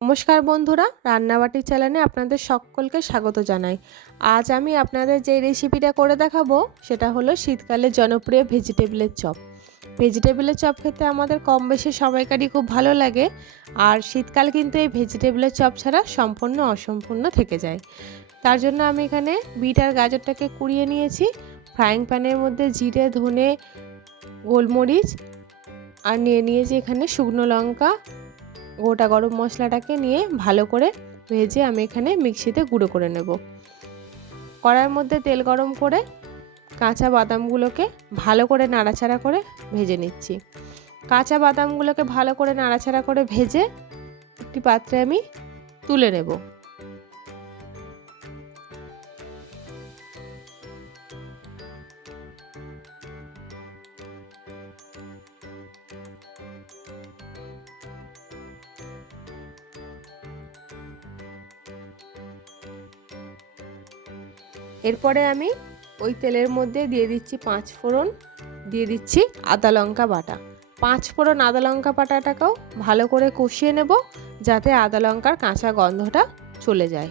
নমস্কার বন্ধুরা, রান্নাবাটি চ্যানেলে আপনাদের সকলকে স্বাগত জানাই। আজ আমি আপনাদের যে রেসিপিটা করে দেখাবো, সেটা হলো শীতকালে জনপ্রিয় ভেজিটেবলের চপ। ভেজিটেবলের চপ খেতে আমাদের কম বেশি সবাইকারই খুব ভালো লাগে, আর শীতকাল কিন্তু এই ভেজিটেবলের চপ ছাড়া সম্পূর্ণ অসম্পূর্ণ থেকে যায়। তার জন্য আমি এখানে বিট আর গাজরটাকে কুড়িয়ে নিয়েছি। ফ্রাইং প্যানের মধ্যে জিরে, ধনে, গোলমরিচ, আর নিয়ে নিয়েছি এখানে শুকনো লঙ্কা গোটা গরম মশলাটাকে নিয়ে ভালো করে ভেজে আমি এখানে মিক্সিতে গুঁড়ো করে নেব। কড়াইয়ের মধ্যে তেল গরম করে কাঁচা বাদামগুলোকে ভালো করে নাড়াচাড়া করে ভেজে নিচ্ছি। কাঁচা বাদামগুলোকে ভালো করে নাড়াচাড়া করে ভেজে একটি পাত্রে আমি তুলে নেব। এরপরে আমি ওই তেলের মধ্যে দিয়ে দিচ্ছি পাঁচ ফোড়ন, দিয়ে দিচ্ছি আদা লঙ্কা বাটা। পাঁচ ফোড়ন আদা লঙ্কা বাটাটাকেও ভালো করে কষিয়ে নেব যাতে আদা লঙ্কার কাঁচা গন্ধটা চলে যায়।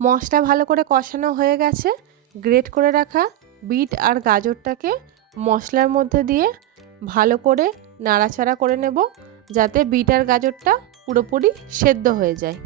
মশলা ভালো করে কষানো হয়ে গেছে। গ্রেট করে রাখা বিট আর গাজরটাকে মশলার মধ্যে দিয়ে ভালো করে নাড়াচাড়া করে নেব যাতে বিটার গাজরটা পুরোপুরি সেদ্ধ হয়ে যায়।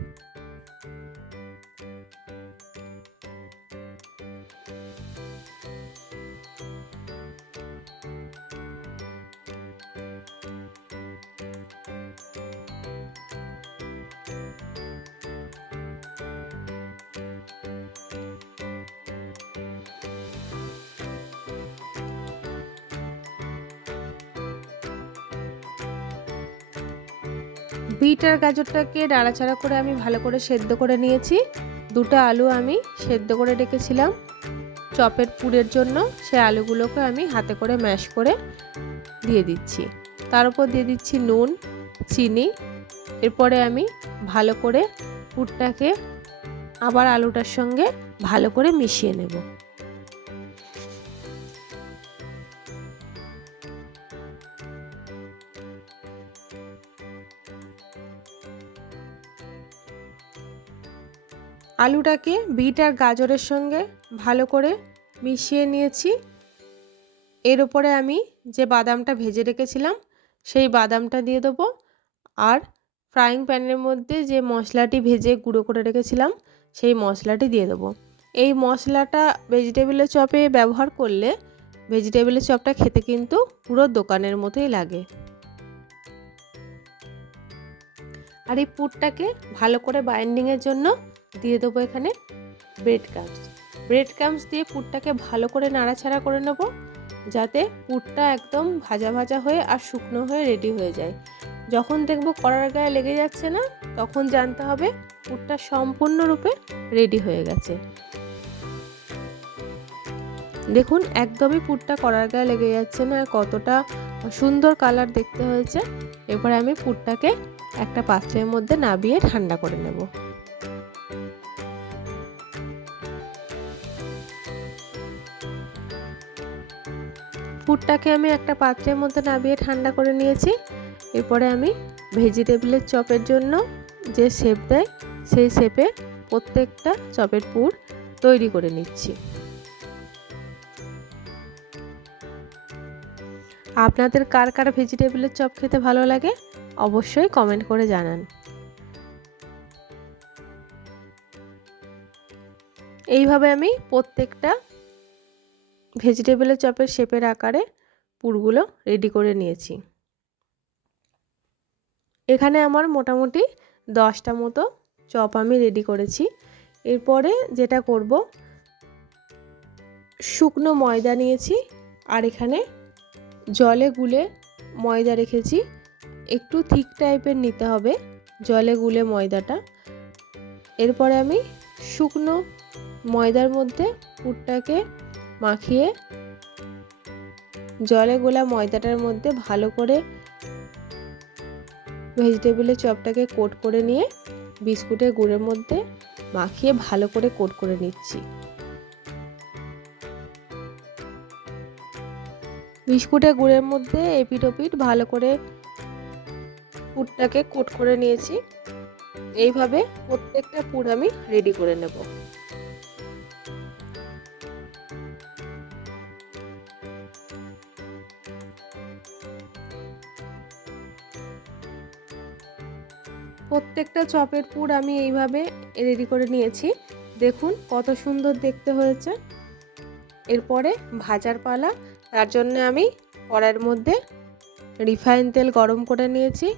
বিট আর গাজরটাকে নাড়াচাড়া করে আমি ভালো করে সেদ্ধ করে নিয়েছি। দুটো আলু আমি সেদ্ধ করে রেখেছিলাম। চপের পুরের জন্য সে আলুগুলোকে আমি হাতে করে ম্যাশ করে দিয়ে দিচ্ছি। তার উপর দিয়ে দিচ্ছি নুন, চিনি। এরপরে আমি ভালো করে পুরটাকে আবার আলুটার সঙ্গে ভালো করে মিশিয়ে নেব। আলুটাকে বিট আর গাজরের সঙ্গে ভালো করে মিশিয়ে নিয়েছি। এর উপরে আমি যে বাদামটা ভেজে রেখেছিলাম, সেই বাদামটা দিয়ে দেবো। আর ফ্রাইং প্যানের মধ্যে যে মশলাটি ভেজে গুঁড়ো করে রেখেছিলাম, সেই মশলাটি দিয়ে দেবো। এই মশলাটা ভেজিটেবিলের চপে ব্যবহার করলে ভেজিটেবিলের চপটা খেতে কিন্তু পুরো দোকানের মতোই লাগে। আর এই পুরটাকে ভালো করে বাইন্ডিংয়ের জন্য দিয়ে দেবো এখানে ব্রেড ক্রামস ব্রেড ক্রামস দিয়ে পুরটাকে ভালো করে নাড়াচাড়া করে নেব, যাতে পুরটা একদম ভাজা ভাজা হয়ে আর শুকনো হয়ে রেডি হয়ে যায়। যখন দেখব কড়ার গায়ে লেগে যাচ্ছে না, তখন জানতে হবে পুরটা সম্পূর্ণরূপে রেডি হয়ে গেছে। দেখুন, একদমই পুরটা কড়ার গায়ে লেগে যাচ্ছে না, আর কতটা সুন্দর কালার দেখতে হয়েছে। এরপরে আমি পুরটাকে একটা পাত্রের মধ্যে নাবিয়ে ঠান্ডা করে নেব। পুরটাকে আমি একটা পাত্রের মধ্যে নামিয়ে ঠান্ডা করে নিয়েছি। এরপরে আমি ভেজিটেবলের চপের জন্য যে শেপ দেয়, সেই শেপে প্রত্যেকটা চপের পুর তৈরি করে নিচ্ছি। আপনাদের কার কার ভেজিটেবলের চপ খেতে ভালো লাগে অবশ্যই কমেন্ট করে জানান। এইভাবে আমি প্রত্যেকটা ভেজিটেবলের চপের শেপের আকারে পুরগুলো রেডি করে নিয়েছি। এখানে আমার মোটামুটি দশটা মতো চপ আমি রেডি করেছি। এরপরে যেটা করব, শুকনো ময়দা নিয়েছি আর এখানে জলে গুলে ময়দা রেখেছি। একটু থিক টাইপের নিতে হবে জলে গুলে ময়দাটা। এরপরে আমি শুকনো ময়দার মধ্যে পুরটাকে মাখিয়ে জলে গোলা ময়দাটার মধ্যে ভালো করে ভেজিটেবলের চপটাকে কোট করে নিয়ে বিস্কুটের গুঁড়ের মধ্যে মাখিয়ে ভালো করে কোট করে নিচ্ছি। বিস্কুটের গুড়ের মধ্যে এপিট ওপিট ভালো করে পুরটাকে কোট করে নিয়েছি। এইভাবে প্রত্যেকটা পুর আমি রেডি করে নেব। প্রত্যেকটা চপের পুর আমি এইভাবে রেডি করে নিয়েছি। দেখুন কত সুন্দর দেখতে হয়েছে। এরপরে ভাজার পালা, তার জন্য আমি কড়াইয়ের মধ্যে রিফাইন তেল গরম করে নিয়েছি।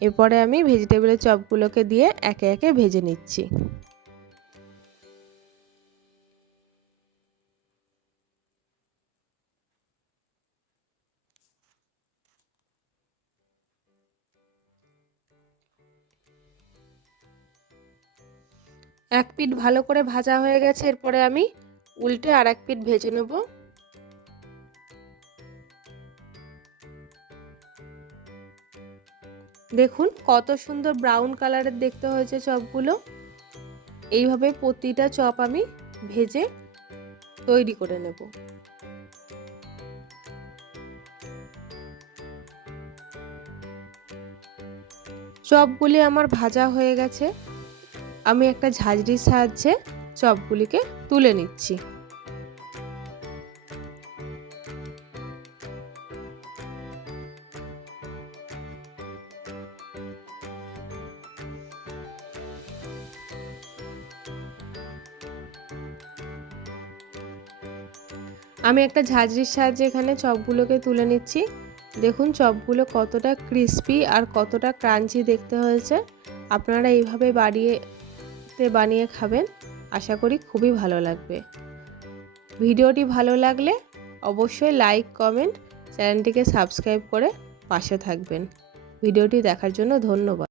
এরপরে আমি ভেজিটেবিলের চপগুলোকে দিয়ে একে একে ভেজে নিচ্ছি। এক পিঠ ভালো করে ভাজা হয়ে গেছে, এরপরে আমি উল্টে আর এক পিঠ ভেজে নেব। দেখুন কত সুন্দর ব্রাউন কালারের দেখতে হয়েছে চপগুলো। এইভাবে প্রতিটা চপ আমি ভেজে তৈরি করে নেব। চপগুলি আমার ভাজা হয়ে গেছে। আমি একটা ঝাঁঝরির সাহায্যে চপগুলিকে তুলে নিচ্ছি। আমি একটা ঝাঁঝরির সাহায্যে এখানে চপগুলোকে তুলে নিচ্ছি। দেখুন, চপগুলো কতটা ক্রিস্পি আর কতটা ক্রাঞ্চি দেখতে হয়েছে। আপনারা এইভাবে বাড়িয়ে বানিয়ে খাবেন, আশা করি খুবই ভালো লাগবে। ভিডিওটি ভালো লাগলে অবশ্যই লাইক, কমেন্ট, চ্যানেলটিকে সাবস্ক্রাইব করে পাশে থাকবেন। ভিডিওটি দেখার জন্য ধন্যবাদ।